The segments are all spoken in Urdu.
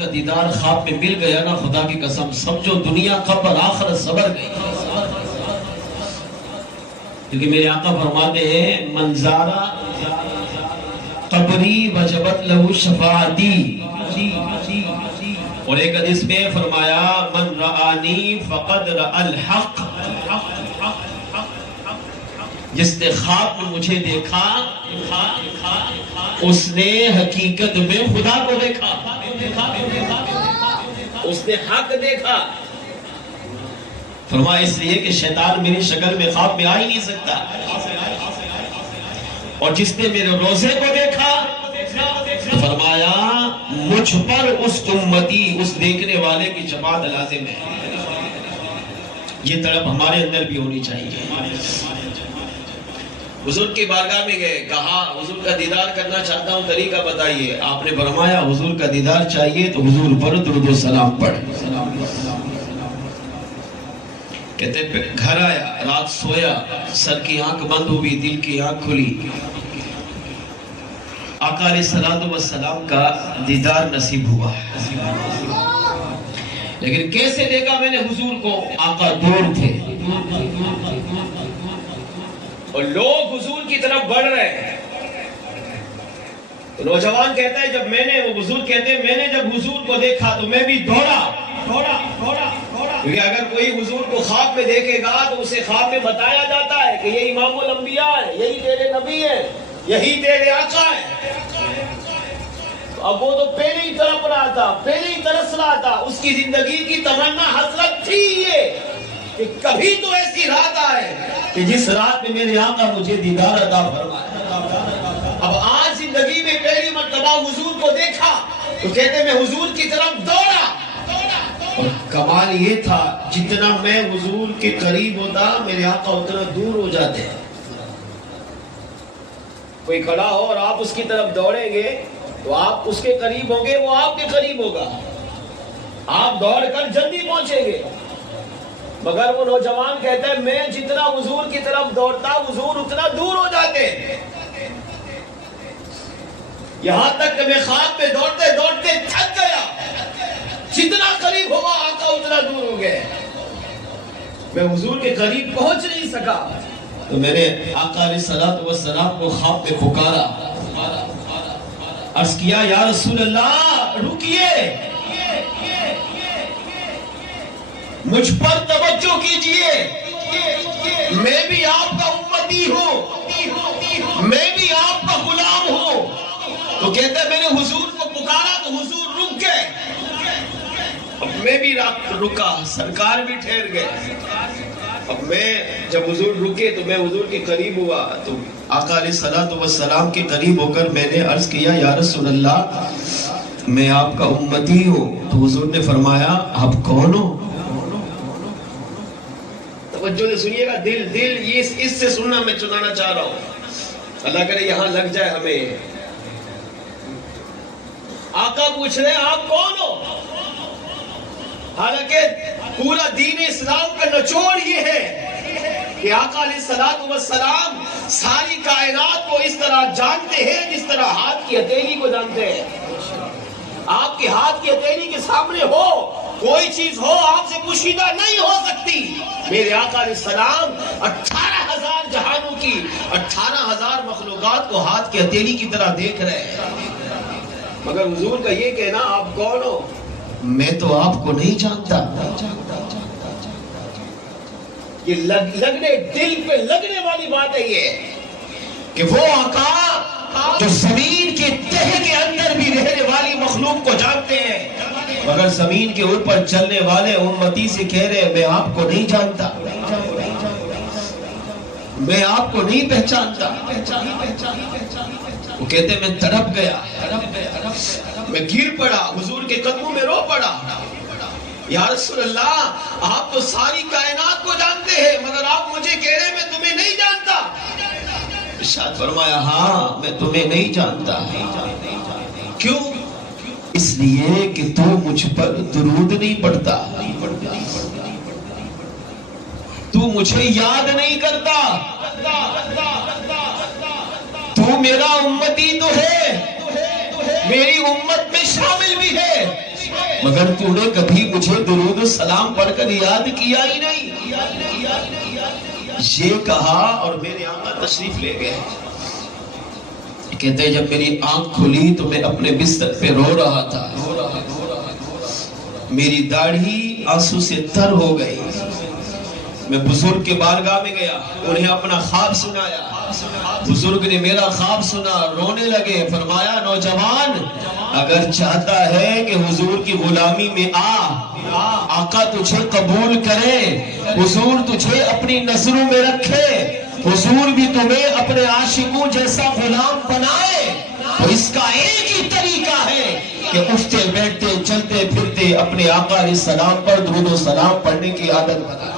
کا دیدار خواب میں مل گیا نا، خدا کی قسم سمجھو دنیا قبر آخرت صبر گئی. کیونکہ میرے آقا فرماتے ہیں منظارہ قبری وجبت لہو شفاعتی. اور ایک حدیث میں فرمایا من رآنی فقد رأى الحق، جس نے خواب میں مجھے دیکھا اس نے حقیقت میں خدا کو دیکھا، اس نے حق دیکھا. فرمایا اس لیے کہ شیطان میری شکل میں خواب میں آ ہی نہیں سکتا. اور جس نے میرے روزے کو دیکھا فرمایا مجھ پر اس امتی، اس دیکھنے والے کی شفاعت لازم ہے. یہ طلب ہمارے اندر بھی ہونی چاہیے. حضور کی بارگاہ میں گئے، کہا حضور کا دیدار کرنا چاہتا ہوں، طریقہ بتائیے. آپ نے فرمایا حضور کا دیدار چاہیے تو حضور پر درود و سلام پڑھ. کہتے گھر آیا، رات سویا، سر کی آنکھ بند ہوئی، دل کی آنکھ کھلی. آقا علیہ السلام کا دیدار نصیب ہوا. لیکن کیسے دیکھا میں نے حضور کو؟ آقا دور تھے اور لوگ حضور کی طرف بڑھ رہے ہیں. تو نوجوان کہتا ہے جب میں نے، وہ حضور کہتے ہیں میں نے جب حضور کو دیکھا تو میں بھی دوڑا. کیونکہ اگر کوئی حضور کو خواب میں دیکھے گا تو اسے خواب میں بتایا جاتا ہے کہ یہ امام الانبیاء ہے، یہی تیرے نبی ہے، یہی تیرے آقا ہے. اب وہ تو پہلے ہی تڑپ رہا تھا، پہلے ہی ترس رہا تھا. اس کی زندگی کی تمنا حسرت تھی یہ کہ کبھی تو ایسی رات آئے کہ جس رات میں میرے آقا مجھے دیدار عطا فرمائے. اب آج زندگی میں پہلی مرتبہ حضور کو دیکھا تو کہتے میں حضور کی طرف دوڑا. اور کمال یہ تھا جتنا میں حضور کے قریب ہوتا میرے آقا اتنا دور ہو جاتے ہیں. کوئی کھڑا ہو اور آپ اس کی طرف دوڑیں گے تو آپ اس کے قریب ہوں گے، وہ آپ کے قریب ہوگا، آپ دوڑ کر جلدی پہنچیں گے. مگر وہ نوجوان کہتا ہے میں جتنا حضور کی طرف دوڑتا حضور اتنا دور ہو جاتے. یہاں تک کہ میں خواب میں دوڑتے دوڑتے تھک گیا. جتنا قریب ہوا آقا اتنا دور ہو گئے، میں حضور کے قریب پہنچ نہیں سکا. تو میں نے آقا علیہ السلام کو خواب میں پکارا، عرض کیا یا رسول اللہ رکیے، مجھ پر توجہ کیجئے، میں بھی آپ کا امتی ہوں، میں بھی آپ کا غلام ہوں. تو کہتا ہے میں نے حضور کو پکارا تو حضور رک گئے. اب میں بھی رکا، سرکار بھی ٹھہر گئے. اب میں جب حضور رکے تو میں حضور کے قریب ہوا تو آقا علیہ السلام کے قریب ہو کر میں نے عرض کیا یا رسول اللہ میں آپ کا امتی ہوں. تو حضور نے فرمایا آپ کون ہو؟ توجہ سے سنیے گا، دل یہ اس سے سننا میں چنانا چاہ رہا ہوں، اللہ کرے یہاں لگ جائے ہمیں. آقا پوچھ رہے ہیں آپ کون ہو؟ حالانکہ پورا دین اسلام کا نچوڑ یہ ہے کہ آقا علیہ السلام ساری کائنات کو اس طرح جانتے ہیں جس طرح ہاتھ کی ہتھیلی کو جانتے ہیں. آپ کے ہاتھ کی ہتھیلی کے سامنے ہو کوئی چیز ہو آپ سے پوشیدہ نہیں ہو سکتی. میرے آقا علیہ السلام 18,000 جہانوں کی 18,000 مخلوقات کو ہاتھ کی ہتھیلی کی طرح دیکھ رہے ہیں. مگر حضور کا یہ کہنا آپ کون ہو؟ میں تو آپ کو نہیں جانتا. یہ لگنے دل پہ لگنے والی بات ہے یہ کہ وہ آقا جو زمین کے تہ کے اندر بھی رہنے والی مخلوق کو جانتے ہیں مگر زمین کے اوپر چلنے والے امتی سے کہہ رہے ہیں میں آپ کو نہیں جانتا، میں آپ کو نہیں پہچانتا. وہ کہتے ہیں میں تڑپ گیا، میں گر پڑا، حضور کے قدموں میں رو پڑا. یا رسول اللہ آپ تو ساری کائنات کو جانتے ہیں مگر آپ مجھے کہہ رہے ہیں میں تمہیں نہیں جانتا. ارشاد فرمایا ہاں میں تمہیں نہیں جانتا. کیوں؟ اس لیے کہ تو مجھ پر درود نہیں پڑھتا، تو مجھے یاد نہیں کرتا. تو میرا امتی تو ہے، میری امت میں شامل بھی ہے مگر تو نے کبھی مجھے درود و سلام پڑھ کر یاد کیا ہی نہیں. یہ کہا اور میرے آقا تشریف لے گئے. کہتے ہیں جب میری آنکھ کھلی تو میں اپنے بستر پہ رو رہا تھا. میری داڑھی آنسو سے تر ہو گئی. میں بزرگ کے بارگاہ میں گیا, انہیں اپنا خواب سنایا. بزرگ نے میرا خواب سنا, رونے لگے. فرمایا نوجوان اگر چاہتا ہے کہ حضور کی غلامی میں آقا تجھے قبول کرے, حضور تجھے اپنی نظروں میں رکھے, حضور بھی تمہیں اپنے عاشقوں جیسا غلام بنائے, تو اس کا ایک ہی طریقہ ہے کہ اٹھتے بیٹھتے چلتے پھرتے اپنے آقا علیہ السلام پر درود و سلام پڑھنے کی عادت بنائے.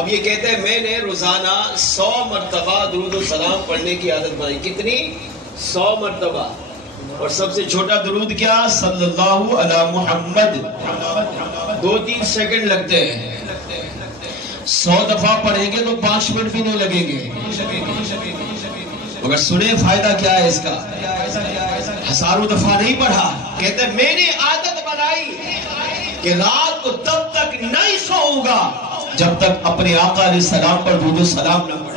اب یہ کہتے ہیں میں نے روزانہ 100 مرتبہ درود و سلام پڑھنے کی عادت بنائی. کتنی؟ 100 مرتبہ. اور سب سے چھوٹا درود کیا؟ صلی اللہ علی محمد. 2-3 سیکنڈ لگتے ہیں. 100 دفعہ پڑھیں گے تو 5 منٹ بھی نہیں لگیں گے. مگر سنیں فائدہ کیا ہے اس کا. ہزاروں دفعہ نہیں پڑھا. کہتے ہیں میں نے عادت بنائی کہ رات کو تب تک نہیں سوؤں گا جب تک اپنے آقا علیہ السلام پر درود و سلام نہ پڑھوں.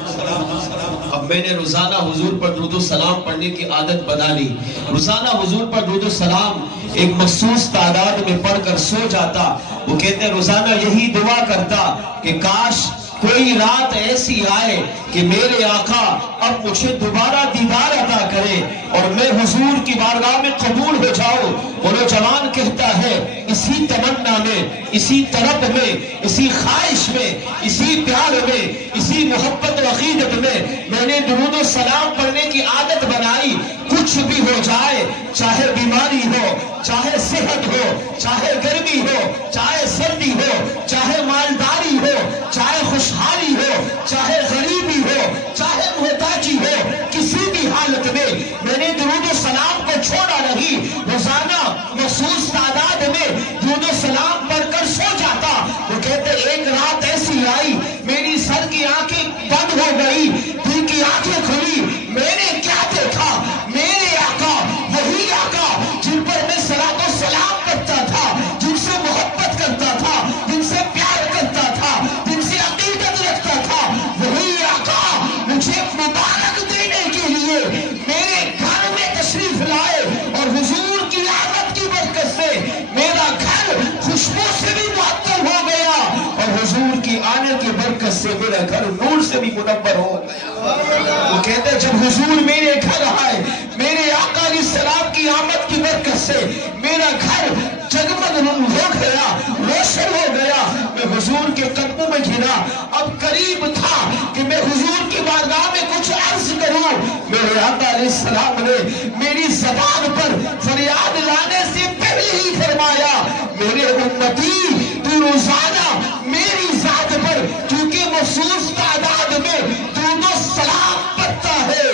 اب میں نے روزانہ حضور پر درود و سلام پڑھنے کی عادت بنا لی. روزانہ حضور پر درود و سلام ایک مخصوص تعداد میں پڑھ کر سو جاتا. وہ کہتے ہیں روزانہ یہی دعا کرتا کہ کاش کوئی رات ایسی آئے کہ میرے آقا اب مجھے دوبارہ دیدار عطا کرے اور میں حضور کی بارگاہ میں قبول ہو جاؤں. وہ نوجوان کہتا ہے اسی تمنا میں, اسی طلب میں, اسی خواہش میں, اسی پیار میں, اسی محبت و عقیدت میں نے درود و سلام پڑھنے کی عادت بنائی. کچھ بھی ہو جائے, چاہے بیماری ہو, چاہے صحت ہو, چاہے گرمی ہو, چاہے سردی ہو, چاہے مالداری ہو, چاہے خوشحالی ہو, چاہے غریبی ہو, چاہے محتاجی ہو, کسی بھی حالت میں میں نے درود و سلام کو چھوڑا نہیں. روزانہ مخصوص تعداد میں درود و سلام پڑھ کر سو جاتا. وہ کہتے ایک رات ایسی آئی میری سر کی آنکھیں بند ہو گئی, دل کی آنکھیں کھلی. میں نے کیا دیکھا؟ میرے آقا, وہی آقا جن پر میں صلاۃ و سلام کرتا تھا, جن سے محبت کرتا تھا, جن سے پیار کرتا تھا, جن سے عقیدت رکھتا تھا, وہی آقا مجھے مبارک دینے کے لیے میرے گھر میں تشریف لائے. اور حضور کی آمد کی برکت سے میرا گھر خوشبو سے بھی معطر ہو گیا, اور حضور کی آنے کی برکت سے میرا گھر نور سے بھی منور ہو گیا. وہ کہتے جب حضور میرے گھر آئے, میرے آقا علیہ السلام کی آمد کی برکت سے میرا گھر جگمگ ہو گیا, روشن ہو گیا. میں حضور کے قدموں میں گرا. اب قریب تھا کہ میں حضور کی بارگاہ میں کچھ عرض کروں. میرے آقا علیہ السلام نے میری زبان پر فریاد لانے سے پہلے ہی فرمایا میرے امتی تو روزانہ میری ذات پر کیونکہ مخصوص تعداد میں درود و سلام پڑھتا ہے,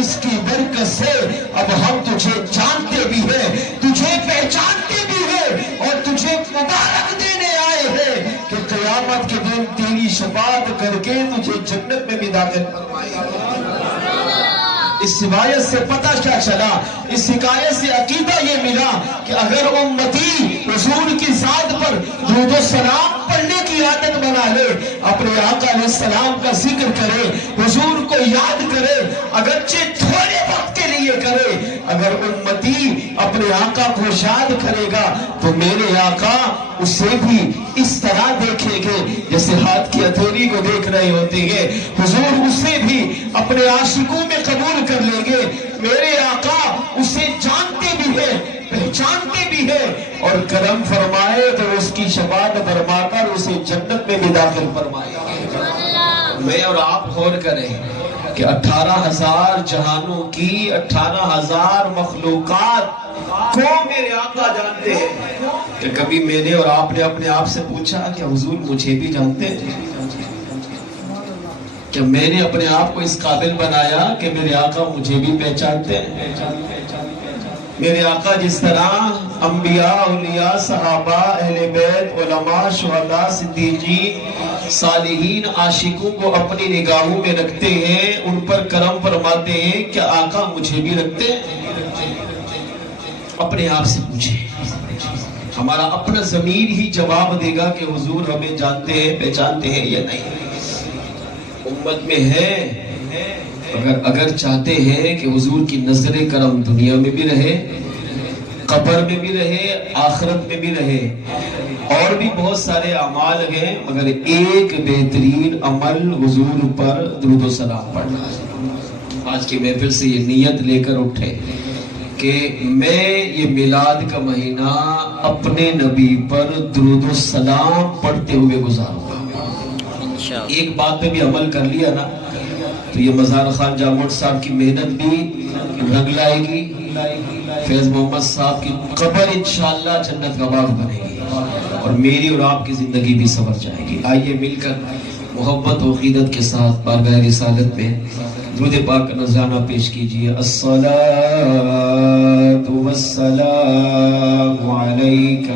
اس کی برکت سے اب ہم تجھے جانتے بھی ہیں, تجھے پہچانتے بھی ہیں, اور تجھے مبارک دینے آئے ہیں کہ قیامت کے دن تیری شفاعت کر کے تجھے جنت میں بھی داخل فرمائے. اس روایت سے پتہ کیا چلا, اس حکایت سے عقیدہ یہ ملا کہ اگر امتی حضور کی ذات پر درود و سلام پڑھنے کی عادت بنا لے, اپنے آقا علیہ السلام کا ذکر کرے, حضور کو یاد کرے, اگرچہ تھوڑے وقت کے لیے کرے, اگر امتی اپنے آقا کو یاد کرے گا تو میرے آقا اسے بھی اس طرح دیکھیں گے جیسے ہاتھ کی ہتھیلی کو دیکھ رہے ہوتے ہیں. حضور اسے بھی اپنے عاشقوں میں قبول کر لیں گے. میرے آقا اسے جانتے بھی ہیں, پہچانتے بھی ہیں, اور کرم فرمائے تو اس کی شفاعت فرما کر اسے جنت میں بھی داخل فرمائے. میں اور آپ غور کریں کہ 18,000 جہانوں کی 18,000 مخلوقات کو میرے آقا جانتے ہیں. کہ کبھی میں نے اور آپ نے اپنے آپ سے پوچھا کہ حضور مجھے بھی جانتے ہیں؟ کہ میں نے اپنے آپ کو اس قابل بنایا کہ میرے آقا مجھے بھی پہچانتے ہیں؟ میرے آقا جس طرح انبیاء, اولیاء, صحابہ, اہل بیت, علماء, شہداء, صدیقین, صالحین, عاشقوں کو اپنی نگاہوں میں رکھتے ہیں, ان پر کرم فرماتے ہیں, کیا آقا مجھے بھی رکھتے ہیں؟ اپنے آپ سے پوچھیں. ہمارا اپنا ضمیر ہی جواب دے گا کہ حضور ہمیں جانتے ہیں پہچانتے ہیں یا نہیں. امت میں ہے اگر چاہتے ہیں کہ حضور کی نظر کرم دنیا میں بھی رہے، قبر میں بھی رہے، آخرت میں بھی رہے، اور بھی بہت سارے اعمال ہیں، مگر ایک بہترین عمل حضور پر درود و سلام پڑھنا ہے. آج کی محفل سے یہ نیت لے کر اٹھے کہ میں یہ میلاد کا مہینہ اپنے نبی پر درود و سلام پڑھتے ہوئے گزاروں گا. ایک بات پہ بھی عمل کر لیا نا تو یہ مزار خان جامع صاحب کی محنت بھی رنگ لائے گی، فیض محمد صاحب کی قبر انشاءاللہ جنت کا باغ بنے گی، اور میری اور آپ کی زندگی بھی سنور جائے گی. آئیے مل کر محبت و عقیدت کے ساتھ بارگاہ رسالت میں درود پاک کا نذرانہ پیش کیجئے. الصلاة والسلام علیک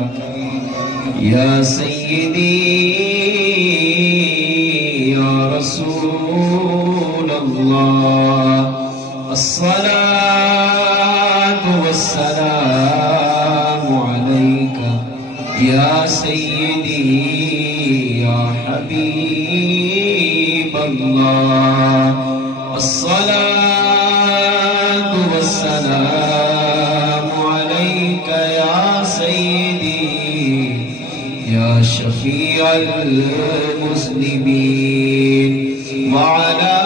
یا سیدی یا رسول اللہ. الصلاة والسلام علیک یا سیدی یا حبیب اللہ. الصلاة والسلام عليك يا سيدي يا شفيع المذنبين وعلى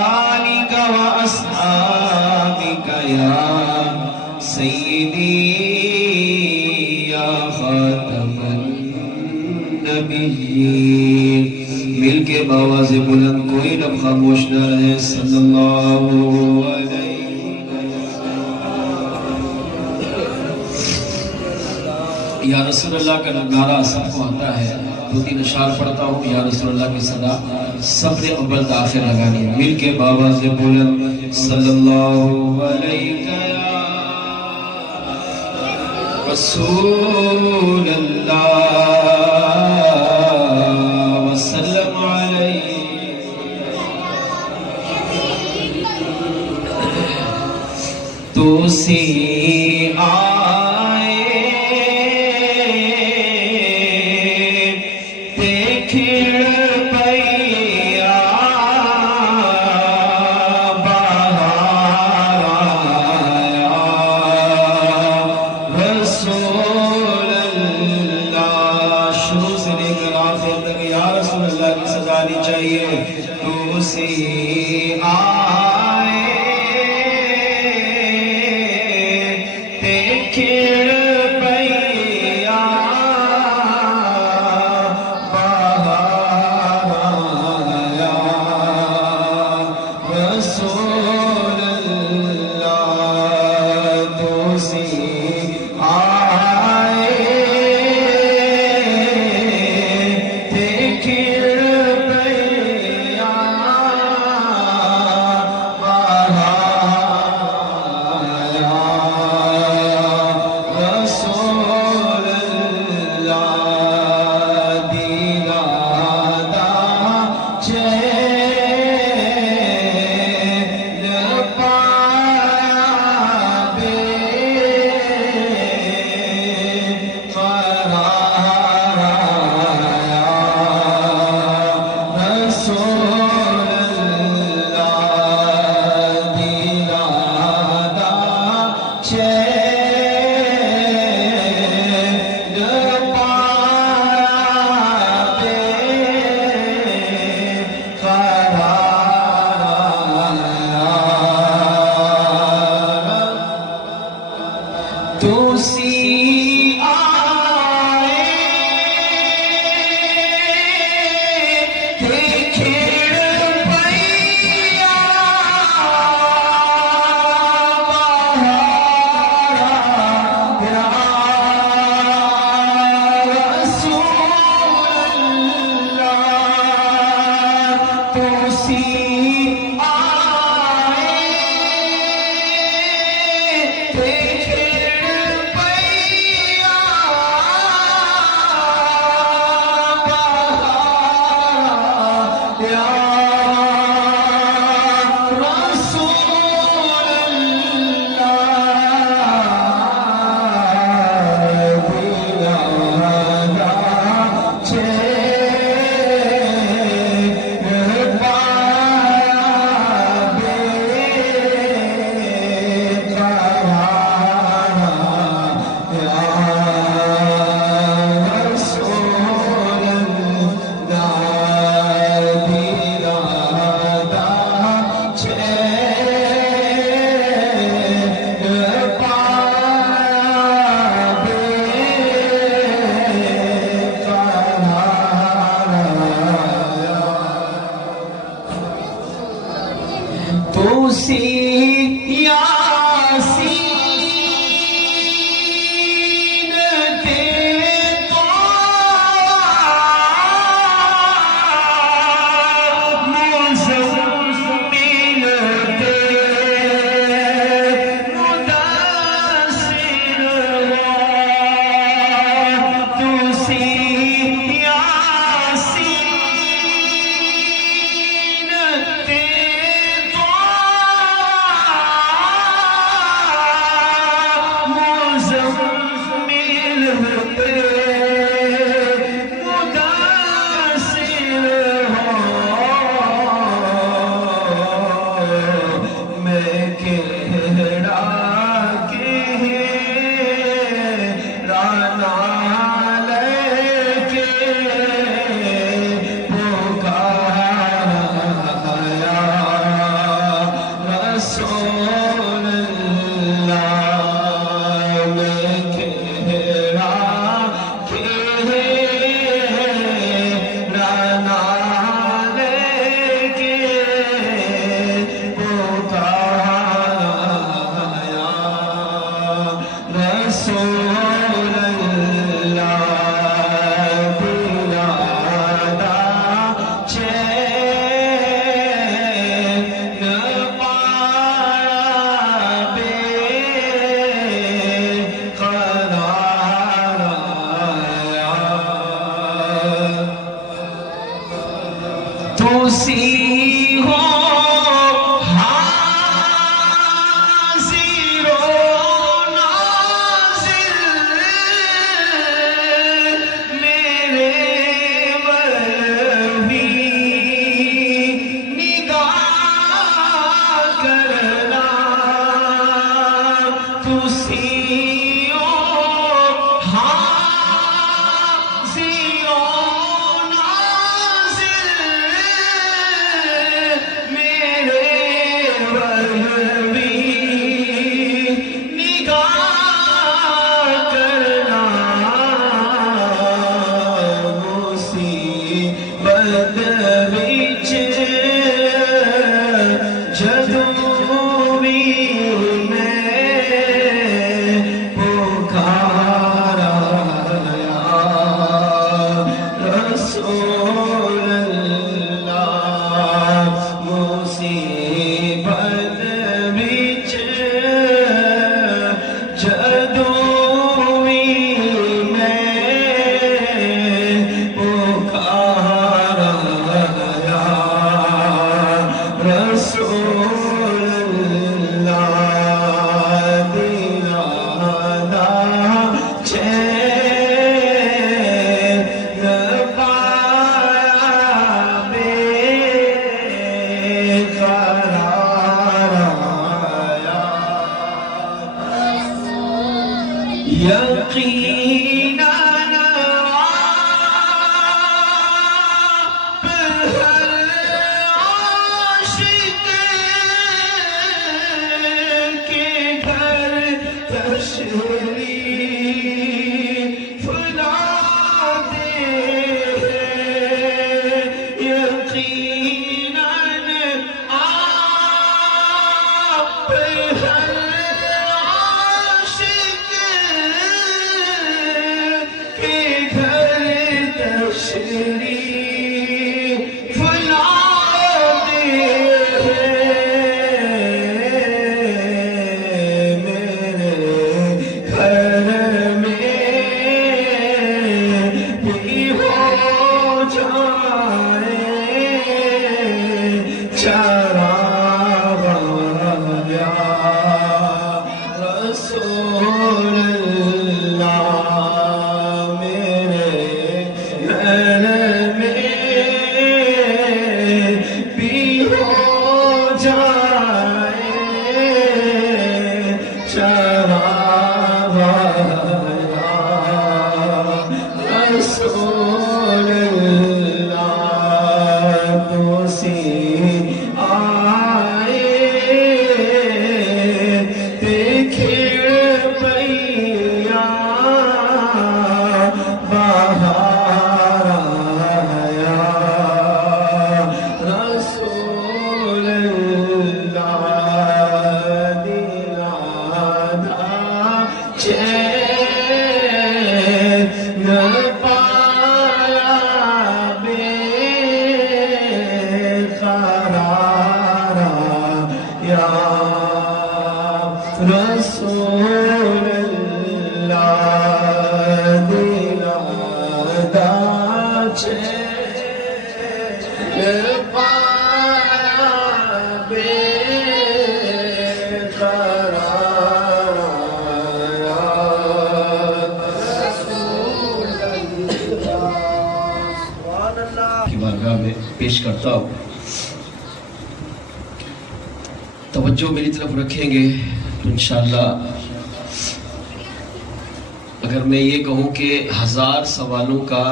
آلك وأصحابك يا سيدي يا خاتم النبيين. مل کے باواز بلند کوئی لب خاموش نہ رہے. صلی اللہ علیہ یا رسول اللہ کا نعرہ سب کو آتا ہے. 2-3 اشعار پڑھتا ہوں. یا رسول اللہ کی صدا سب نے اول تاخیر لگانی ہے. مل کے باواز بلند صلی اللہ علیہ یا رسول اللہ وسلم علیہ. تو سی آئے دیکھڑ پیا بہار آیا رسول اللہ. شروع سے لے کر آخر تک یا رسول اللہ کی صدا آنی چاہیے. تو سی آئے دیکھڑ پیا بہار آیا رسول اللہ. تو سی آئے دیکھڑ پیا بہار آیا رسول اللہ. دیدادہ چین پایا بے قرار آیا رسول اللہ. دیدادہ چین پایا بے قرار آیا. تو سی آئے دیکھڑ پیا بہار آیا رسول اللہ. تو سی آئے دیکھڑ پیا یقینا پیش کرتا ہوں. توجہ میری طرف رکھیں گے تو انشاءاللہ اگر میں یہ کہوں کہ 1000 سوالوں کا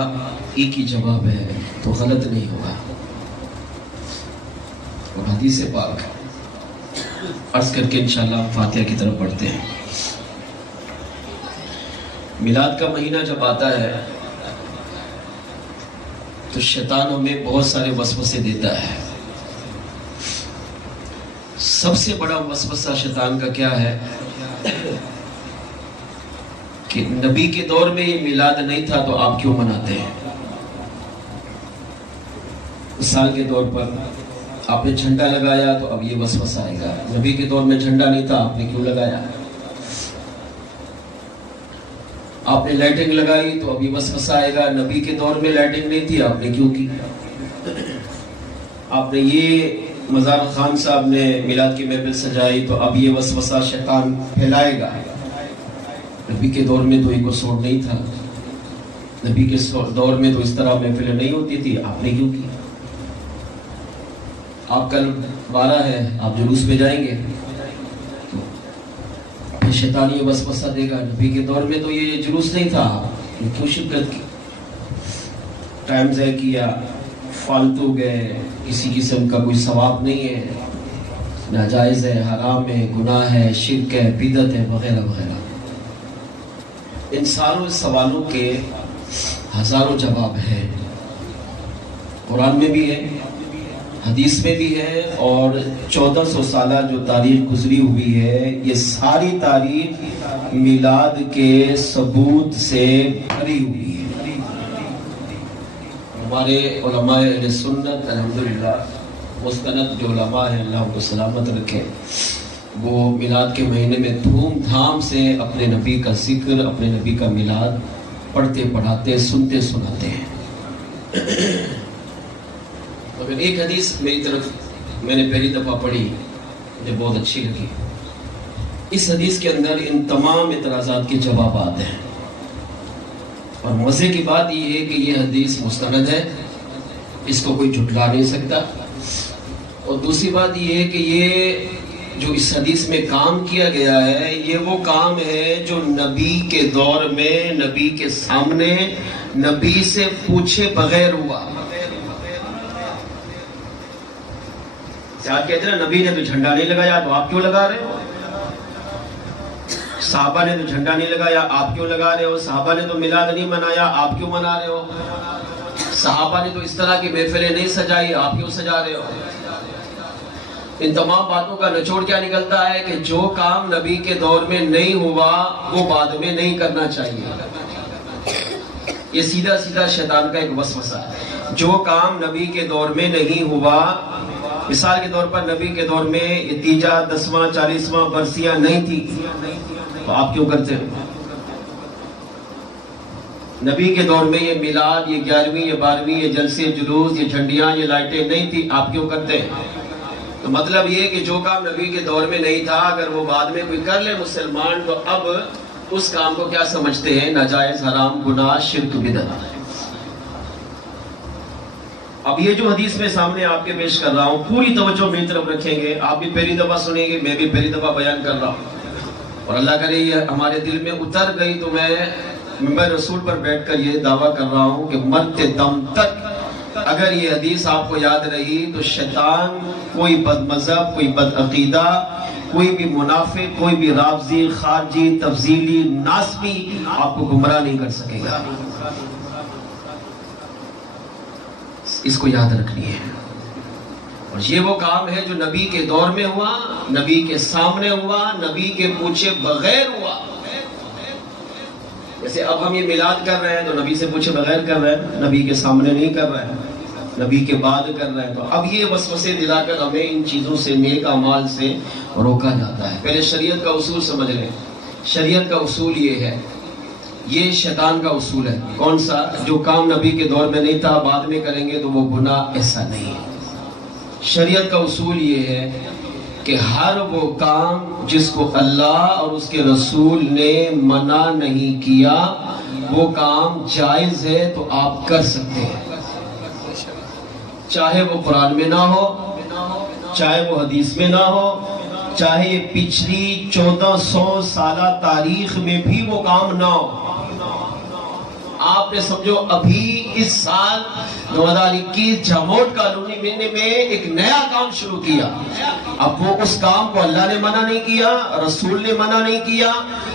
ایک ہی جواب ہے تو غلط نہیں ہوگا. اور حدیث پاک عرض کر کے انشاءاللہ فاتحہ کی طرف بڑھتے ہیں. میلاد کا مہینہ جب آتا ہے تو شیطان ہمیں بہت سارے وسوسے دیتا ہے. سب سے بڑا وسوسہ شیطان کا کیا ہے کہ نبی کے دور میں یہ میلاد نہیں تھا تو آپ کیوں مناتے ہیں. مثال کے طور پر آپ نے جھنڈا لگایا تو اب یہ وسوسہ آئے گا نبی کے دور میں جھنڈا نہیں تھا آپ نے کیوں لگایا. آپ نے لائٹنگ لگائی تو اب یہ وسوسہ آئے گا نبی کے دور میں لائٹنگ نہیں تھی آپ نے کیوں کی. آپ نے یہ مزار خان صاحب نے میلاد کی محفل سجائی تو اب یہ وسوسہ شیطان پھیلائے گا نبی کے دور میں تو ایک کو سوٹ نہیں تھا نبی کے دور میں تو اس طرح محفلیں نہیں ہوتی تھی آپ نے کیوں کی. آپ کل 12 ہے آپ جلوس میں جائیں گے تو شیطان یہ وسوسہ دے گا نبی کے دور میں تو یہ جلوس نہیں تھا کیوں شرکت کی. ٹائم ضائع کیا فالتو گئے کسی قسم کا کوئی ثواب نہیں ہے ناجائز ہے حرام ہے گناہ ہے شرک ہے بدعت ہے وغیرہ وغیرہ. ان سارے سوالوں کے ہزاروں جواب ہیں. قرآن میں بھی ہے حدیث میں بھی ہے اور 1400 سالہ جو تاریخ گزری ہوئی ہے یہ ساری تاریخ میلاد کے ثبوت سے بھری ہوئی ہے. ہمارے علماء اہل سنت الحمدللہ مستند جو علماء ہیں اللہ ان کو سلامت رکھے وہ میلاد کے مہینے میں دھوم دھام سے اپنے نبی کا ذکر اپنے نبی کا میلاد پڑھتے پڑھاتے سنتے سناتے ہیں. مگر ایک حدیث میری طرف میں نے پہلی دفعہ پڑھی مجھے بہت اچھی لگی. اس حدیث کے اندر ان تمام اعتراضات کے جوابات ہیں اور مزے کی بات یہ ہے کہ یہ حدیث مستند ہے اس کو کوئی جھٹلا نہیں سکتا. اور دوسری بات یہ ہے کہ یہ جو اس حدیث میں کام کیا گیا ہے یہ وہ کام ہے جو نبی کے دور میں نبی کے سامنے نبی سے پوچھے بغیر ہوا. آپ کہتے ہیں نبی نے تو جھنڈا نہیں لگایا تو آپ کیوں لگا رہے ہو؟ صحابہ نے تو جھنڈا نہیں لگایا آپ کیوں لگا رہے ہو؟ صحابہ نے تو میلاد نہیں منایا آپ کیوں منا رہے ہو؟ صحابہ نے تو اس طرح کی محفلیں نہیں سجائی آپ کیوں سجا رہے ہو؟ ان تمام باتوں کا نچوڑ کیا نکلتا ہے کہ جو کام نبی کے دور میں نہیں ہوا وہ بعد میں نہیں کرنا چاہیے. یہ سیدھا سیدھا شیطان کا ایک وسوسہ ہے. جو کام نبی کے دور میں نہیں ہوا، مثال کے طور پر نبی کے دور میں یہ تیجا 10واں 40واں برسیاں نہیں تھی تو آپ کیوں کرتے ہو؟ نبی کے دور میں یہ میلاد، یہ 11ویں یہ 12ویں یہ جلسے جلوس یہ جھنڈیاں یہ لائٹیں نہیں تھی آپ کیوں کرتے ہیں؟ تو مطلب یہ کہ جو کام نبی کے دور میں نہیں تھا اگر وہ بعد میں کوئی کر لے مسلمان تو اب اس کام کو کیا سمجھتے ہیں؟ ناجائز، حرام، گناہ، شرک، بدعت. اب یہ جو حدیث میں سامنے آپ کے پیش کر رہا ہوں پوری توجہ میری طرف رکھیں گے. آپ بھی پہلی دفعہ سنیں گے، میں بھی پہلی دفعہ بیان کر رہا ہوں اور اللہ کرے یہ ہمارے دل میں اتر گئی تو میں ممبر رسول پر بیٹھ کر یہ دعویٰ کر رہا ہوں کہ مرتے دم تک اگر یہ حدیث آپ کو یاد رہی تو شیطان کوئی بد مذہب، کوئی بد عقیدہ، کوئی بھی منافق، کوئی بھی رافضی، خارجی، تفضیلی، ناسبی آپ کو گمراہ نہیں کر سکے گا. اس کو یاد رکھنی ہے. اور یہ وہ کام ہے جو نبی کے دور میں ہوا، نبی کے سامنے ہوا، نبی کے پوچھے بغیر ہوا. جیسے اب ہم یہ میلاد کر رہے ہیں تو نبی سے پوچھے بغیر کر رہے ہیں، نبی کے سامنے نہیں کر رہے ہیں، نبی کے بعد کر رہے ہیں. تو اب یہ وسوسے دلا کر ہمیں ان چیزوں سے، نیک اعمال سے روکا جاتا ہے. پہلے شریعت کا اصول سمجھ لیں. شریعت کا اصول یہ ہے، یہ شیطان کا اصول ہے. کون سا؟ جو کام نبی کے دور میں نہیں تھا بعد میں کریں گے تو وہ گناہ. ایسا نہیں ہے. شریعت کا اصول یہ ہے کہ ہر وہ کام جس کو اللہ اور اس کے رسول نے منع نہیں کیا وہ کام جائز ہے تو آپ کر سکتے ہیں، چاہے وہ قرآن میں نہ ہو، چاہے وہ حدیث میں نہ ہو، چاہے یہ پچھلی 1400 سالہ تاریخ میں بھی وہ کام نہ ہو. آپ نے سمجھو ابھی اس سال 2021 جھموٹ کالونی ملنے میں ایک نیا کام شروع کیا. اب وہ اس کام کو اللہ نے منع نہیں کیا، رسول نے منع نہیں کیا،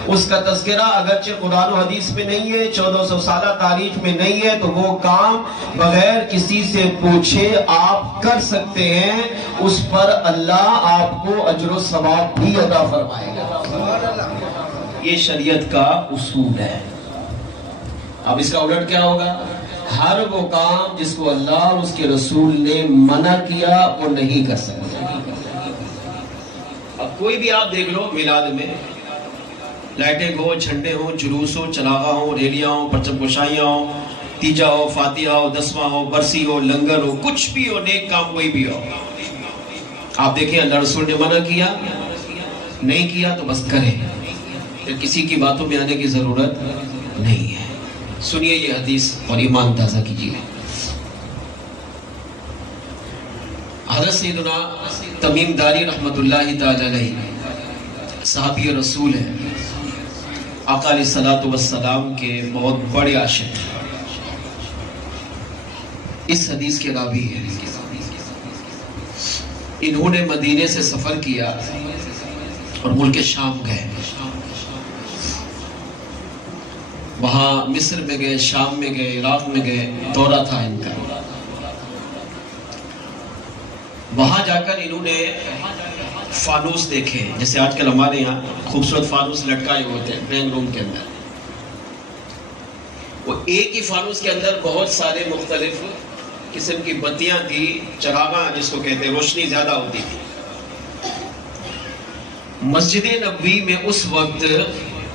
اس کا تذکرہ اگرچہ قرآن و حدیث میں نہیں ہے، 1400 سالہ تاریخ میں نہیں ہے، تو وہ کام بغیر کسی سے پوچھے آپ کر سکتے ہیں. اس پر اللہ آپ کو اجر و ثواب بھی عطا فرمائے گا. یہ شریعت کا اصول ہے. اب اس کا الٹ کیا ہوگا؟ ہر وہ کام جس کو اللہ اور اس کے رسول نے منع کیا وہ نہیں کر سکتے. اب کوئی بھی آپ دیکھ لو میلاد میں لائٹیں ہو، جھنڈے ہو، جلوس ہو، چراغاں ہو، ریلیاں ہو، پرچم کشائیاں ہو، تیجا ہو، فاتحہ ہو، 10واں ہو، برسی ہو، لنگر ہو، کچھ بھی ہو، نیک کام کوئی بھی ہو، آپ دیکھیں اللہ رسول نے منع کیا، نہیں کیا تو بس کریں، پھر کسی کی باتوں میں آنے کی ضرورت نہیں ہے. سنیے یہ حدیث اور ایمان تازہ کیجیے. حضرت سیدنا تمیم داری رحمت اللہ تعالی علیہ صحابی رسول ہیں، آقا علیہ الصلوۃ والسلام کے بہت بڑے عاشق، اس حدیث کے راوی ہیں. انہوں نے مدینے سے سفر کیا اور ملک شام گئے. وہاں مصر میں گئے، شام میں گئے، عراق میں گئے، دورہ تھا ان کا. وہاں جا کر انہوں نے فانوس دیکھے، جیسے آج کل ہمارے یہاں خوبصورت فانوس لٹکائے ہوتے ہیں ڈرائنگ روم کے اندر. وہ ایک ہی فانوس کے اندر بہت سارے مختلف قسم کی بتیاں تھی، چراغاں جس کو کہتے ہیں، روشنی زیادہ ہوتی تھی. مسجد نبوی میں اس وقت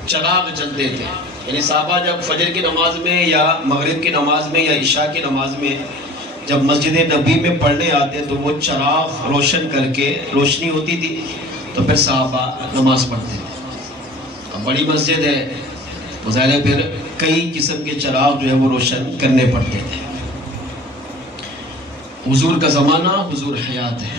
چراغ جلتے تھے. یعنی صحابہ جب فجر کی نماز میں یا مغرب کی نماز میں یا عشاء کی نماز میں جب مسجد نبی میں پڑھنے آتے تو وہ چراغ روشن کر کے، روشنی ہوتی تھی تو پھر صحابہ نماز پڑھتے تھے. اب بڑی مسجد ہے تو ظاہر ہے پھر کئی قسم کے چراغ جو ہے وہ روشن کرنے پڑتے تھے. حضور کا زمانہ حضور حیات ہے.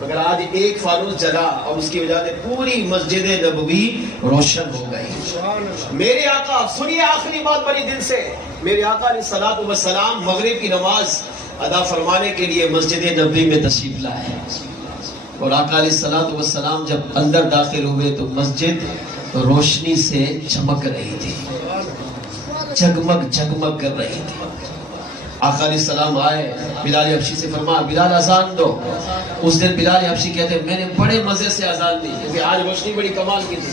مگر آج ایک فانوس جلا اور اس کی وجہ سے پوری مسجد نبوی روشن ہو گئی. میرے آقا سنیے آخری بات بڑی دل سے. میرے آقا علیہ الصلوۃ والسلام مغرب کی نماز ادا فرمانے کے لیے مسجد نبوی میں تشریف لائے اور آقا علیہ الصلوۃ والسلام جب اندر داخل ہوئے تو مسجد روشنی سے چمک رہی تھی, جگمگ جگمگ کر رہی تھی. آقا علیہ السلام آئے, بلال حبشی سے فرمایا بلال اذان دو. اس دن بلال حبشی کہتے ہیں میں نے بڑے مزے سے اذان دی, کیونکہ آج روشنی بڑی کمال کی تھی,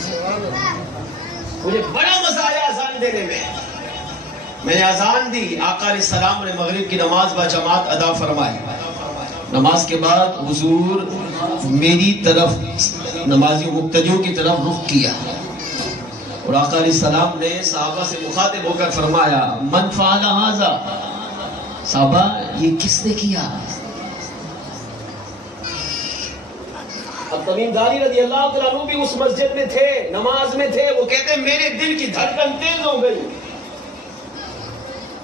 مجھے بڑا مزہ آیا اذان دینے میں نے اذان دی. آقا علیہ السلام نے مغرب کی نماز با جماعت ادا فرمائی. نماز کے بعد حضور میری طرف نمازی مقتدیوں کی طرف رخ کیا اور آقا علیہ السلام نے صحابہ سے مخاطب ہو کر فرمایا من فعل ھذا, صحابہ یہ کس نے کیا؟ اب تمیم داری رضی اللہ عنہ بھی اس مسجد میں تھے, نماز میں تھے. وہ کہتے ہیں میرے دل کی دھڑکن تیز ہو گئی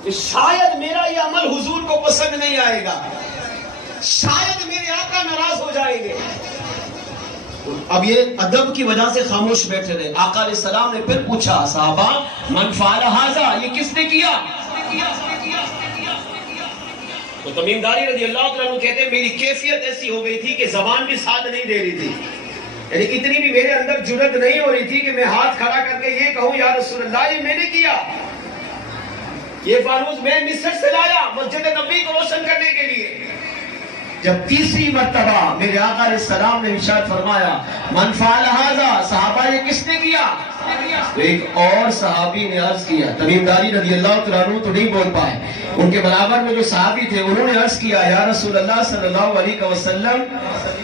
کہ شاید میرا یہ عمل حضور کو پسند نہیں آئے گا, شاید میرے آقا ناراض ہو جائیں گے. اب یہ ادب کی وجہ سے خاموش بیٹھے رہے. آقا علیہ السلام نے پھر پوچھا صحابہ من فعل ھذا, یہ کس نے کیا؟ تو تمیم داری رضی اللہ عنہ کہتے ہیں میری کیفیت ایسی ہو گئی تھی کہ زبان بھی ساتھ نہیں دے رہی تھی, یعنی اتنی بھی میرے اندر جرأت نہیں ہو رہی تھی کہ میں ہاتھ کھڑا کر کے یہ کہوں یا رسول اللہ یہ میں نے کیا, یہ فانوس میں مصر سے لایا مسجد نبوی کو روشن کرنے کے لیے. جب تیسری مرتبہ میرے آقا علیہ السلام نے ارشاد فرمایا من فعل ھذا, صحابہ یہ کس نے کیا؟ تو ایک اور صحابی نے عرض کیا, تمیم داری رضی اللہ عنہ تو نہیں بول پائے, ان کے برابر میں جو صحابی تھے انہوں نے عرض کیا یا رسول اللہ صلی اللہ علیہ وسلم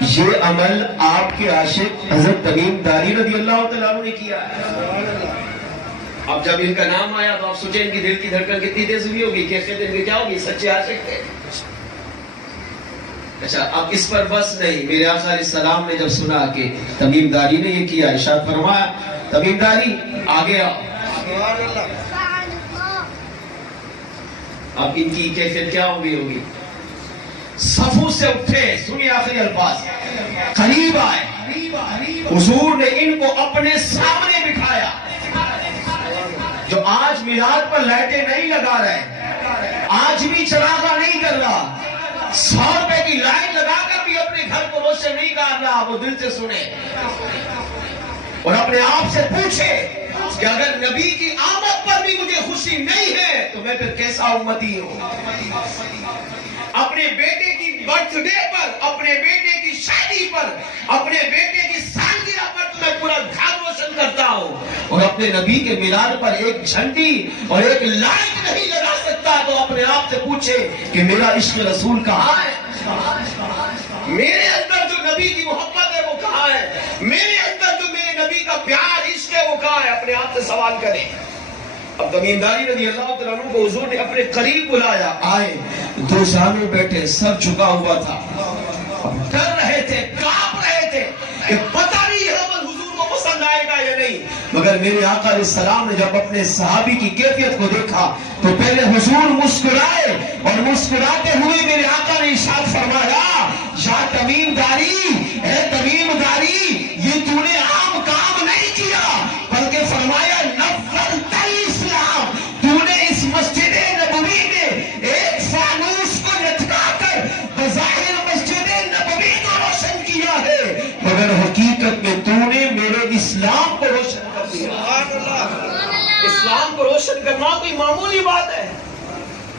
یہ عمل آپ کے عاشق حضرت تمیم داری رضی اللہ عنہ نے کیا ہے. اب جب ان کا نام آیا تو آپ سوچیں ان کی دل کی دھڑکن کتنی تیز ہوئی ہوگی, کیفیت ان کی کیا ہوگی, سچے عاشق تھے. اچھا اب اس پر بس نہیں, میرے آقا علیہ السلام نے جب سنا کہ تمیم داری نے یہ کیا, ارشاد فرمایا تمیم داری آگے آؤ. اب ان کی کیفیت کیا ہوگی, صفوں سے اٹھے, سنیے آخری الفاظ, قریب آئے, حضور نے ان کو اپنے سامنے بٹھایا. جو آج میلاد پر لائٹیں نہیں لگا رہے, آج بھی چراغاں نہیں کر رہا, 100 روپے کی لائٹ لگا کر بھی اپنے گھر کو روشن نہیں کر رہا, وہ دل سے سنے اور اپنے آپ سے پوچھے کہ اگر نبی کی آمد پر بھی مجھے خوشی نہیں ہے تو میں پھر کیسا امتی ہوں. اپنے بیٹے کی برتھ ڈے پر, اپنے بیٹے کی شادی پر, اپنے بیٹے کی سالگرہ پر تو میں پورا گھر روشن کرتا ہوں, اور اپنے نبی کے میلاد پر ایک جھنڈی اور ایک لائٹ نہیں لگا سکتا, تو اپنے آپ سے پوچھے کہ میرا عشق رسول کہاں ہے, میرے اندر جو نبی کی محبت ہے وہ کہاں ہے, میرے اندر جو میرے نبی کا پیار عشق ہے وہ کہاں ہے, اپنے آپ سے سوال کریں. اب تمیم داری رضی اللہ عنہ کو حضور نے اپنے قریب بلایا, آئے, 2 سامنے بیٹھے, سر جھکا ہوا تھا, ڈر رہے تھے, کانپ رہے تھے کہ پتہ نہیں یہ عمل حضور کو پسند آئے گا یا نہیں. مگر میرے آقا علیہ السلام نے جب اپنے صحابی کی کیفیت کو دیکھا تو پہلے حضور مسکرائے اور مسکراتے ہوئے میرے آقا نے ارشاد فرمایا یا تمیم داری, اے تمیم داری, یہ تو نے عام کام نہیں کیا بلکہ فرمایا نفرت الاسلام, تو نے اس مسجد نبوی میں ایک فانوس کو لٹکا کر بظاہر مسجد نبوی کو روشن کیا ہے, مگر حقیقت میں تو نے میرے اسلام کو روشن کر دیا. اسلام کو روشن کرنا کوئی معمولی بات ہے,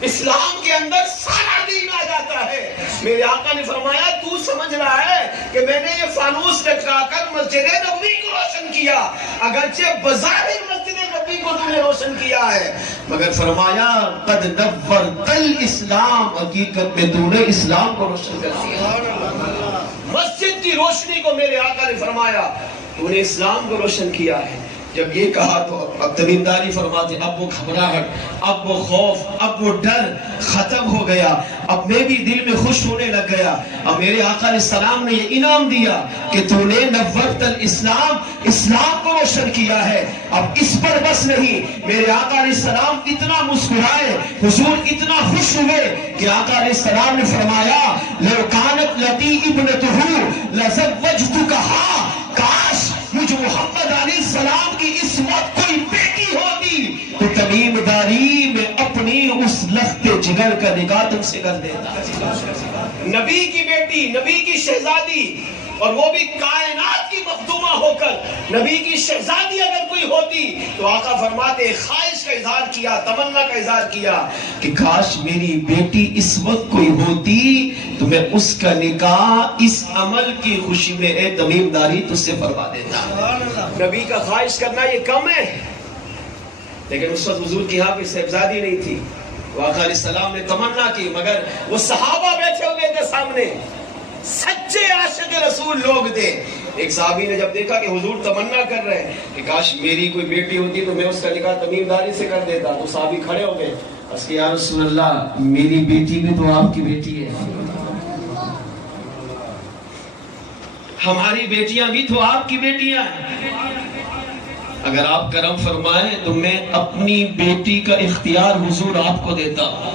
اسلام کے اندر سارا دین آ جاتا ہے. میرے آقا نے فرمایا تو سمجھ رہا ہے کہ میں نے یہ فانوس لٹکا کر مسجد نبوی کو روشن کیا, اگرچہ بظاہر مسجد نبوی کو تم نے روشن کیا ہے, مگر فرمایا قد نورت الاسلام, حقیقت میں تو نے اسلام کو روشن کر دیا. مسجد کی روشنی کو میرے آقا نے فرمایا تو نے اسلام کو روشن کیا ہے. جب یہ کہا تو اب تمیم داری فرماتے اب وہ گھبراہٹ, اب وہ خوف, اب وہ ڈر ختم ہو گیا, اب میں بھی دل میں خوش ہونے لگ گیا. اب میرے آقا علیہ السلام نے یہ انعام دیا کہ تو نے نورت الاسلام, اسلام کو روشن کیا ہے. اب اس پر بس نہیں, میرے آقا علیہ السلام اتنا مسکرائے, حضور اتنا خوش ہوئے کہ آقا علیہ السلام نے فرمایا لو کانت لتی ابنتہ نکاح تم سے کر دیتا. نبی کی بیٹی، نبی کی شہزادی، اور وہ بھی کائنات کی مخدومہ ہو کر. نبی کی شہزادی اگر کوئی ہوتی تو آقا فرماتے خواہش کا اظہار کیا، تمنا کا اظہار کیا کہ کاش میری بیٹی اس وقت کوئی ہوتی تو میں اس کا نکاح اس عمل کی خوشی میں اے تمیم داری تجھ سے فرما دیتا. نبی کا خواہش کرنا یہ کم ہے، لیکن اس وقت حضور کی یہاں پہ صاحبزادی نہیں تھی. آقا علیہ السلام نے تمنا کی، مگر وہ صحابہ بیٹھے ہوئے تھے سامنے، سچے عاشق رسول لوگ تھے. ایک صحابی نے جب دیکھا کہ حضور تمنا کر رہے ہیں کہ کاش میری کوئی بیٹی ہوتی تو میں اس کا نکاح تمیم داری سے کر دیتا، تو صحابی کھڑے ہو گئے. اس کے یا رسول اللہ میری بیٹی بھی تو آپ کی بیٹی ہے، ہماری بیٹیاں بھی تو آپ کی بیٹیاں ہیں. اگر آپ کرم فرمائیں تو میں اپنی بیٹی کا اختیار حضور آپ کو دیتا ہوں.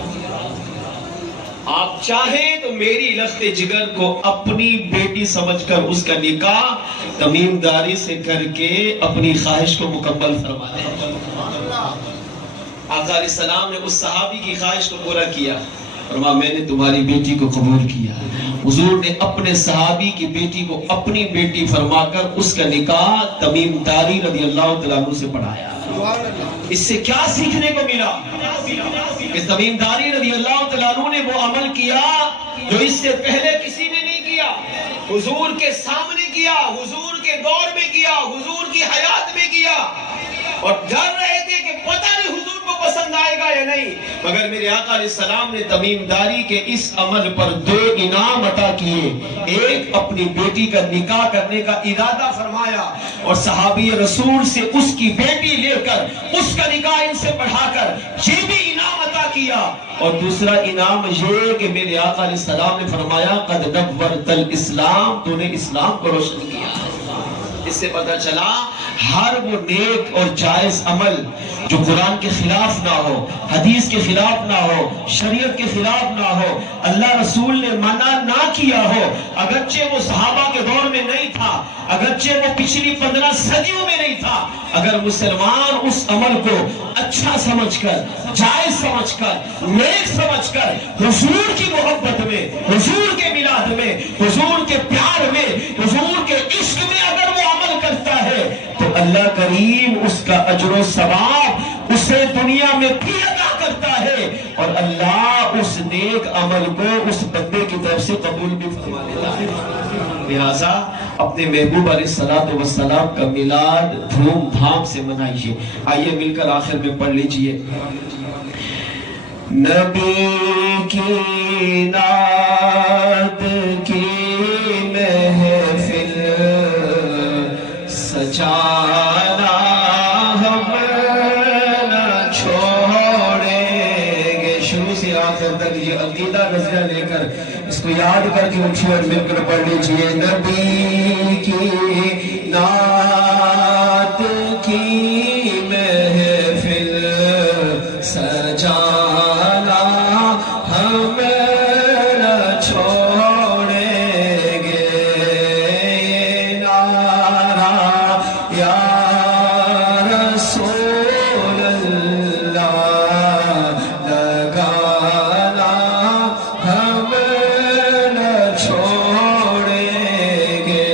آپ چاہیں تو میری لخت جگر کو اپنی بیٹی سمجھ کر اس کا نکاح تمیم داری سے کر کے اپنی خواہش کو مکمل فرما دیں. آقا علیہ السلام نے اس صحابی کی خواہش کو پورا کیا، فرمایا میں نے تمہاری بیٹی کو قبول کیا. حضور نے اپنے صحابی کی بیٹی کو اپنی بیٹی فرما کر اس کا نکاح تمیم داری رضی اللہ تعالیٰ عنہ سے پڑھایا. اس سے کیا سیکھنے کو ملا کہ تمیم داری رضی اللہ تعالیٰ عنہ نے وہ عمل کیا جو اس سے پہلے کسی نے نہیں کیا. حضور کے سامنے کیا، حضور کے دور میں کیا، حضور کی حیات میں کیا، اور ڈر رہے تھے کہ پتہ نہیں حضور کو پسند آئے گا یا نہیں. مگر میرے آقا علیہ السلام نے تمیم داری کے اس عمل پر 2 انعام عطا کیے. ایک اپنی بیٹی کا نکاح کرنے کا ارادہ فرمایا اور صحابی رسول سے اس کی بیٹی لے کر اس کا نکاح ان سے پڑھا کر یہ بھی انعام عطا کیا. اور دوسرا انعام یہ کہ میرے آقا علیہ السلام نے فرمایا قد نورت الاسلام، تو نے اسلام کو روشن کیا. اس سے پتہ چلا ہر وہ نیک اور جائز عمل جو قرآن کے خلاف نہ ہو، حدیث کے خلاف نہ ہو، شریعت کے خلاف نہ ہو، اللہ رسول نے منع نہ کیا ہو، اگرچہ وہ صحابہ کے دور میں نہیں تھا، اگرچہ وہ پچھلی 15 صدیوں میں نہیں تھا، اگر مسلمان اس عمل کو اچھا سمجھ کر، جائز سمجھ کر، نیک سمجھ کر، حضور کی محبت میں، حضور کے میلاد میں، حضور کے پیار میں، حضور کے عشق میں اگر وہ عمل کرتا ہے تو اللہ کریم اس کا اجر و ثواب اسے دنیا میں بھی عطا کرتا ہے، اور اللہ اس نیک عمل کو اس بندے کی طرف سے قبول بھی فرما لیتا ہے. لہذا اپنے محبوب علیہ الصلوۃ والسلام کا میلاد دھوم دھام سے منائیے. آئیے مل کر آخر میں پڑھ لیجئے. نبی کی نعت کی محفل سجانا ہم نہ چھوڑیں گے. شروع سے آخر تک یہ عقیدہ نظرہ لے کر اس کو یاد کر کے اٹھیے اور مل کر پڑھ لیجئے. نبی کی نعت کی محفل سجانا ہم نہ چھوڑیں گے. نعرہ یا رسول اللہ لگانا ہم نہ چھوڑیں گے.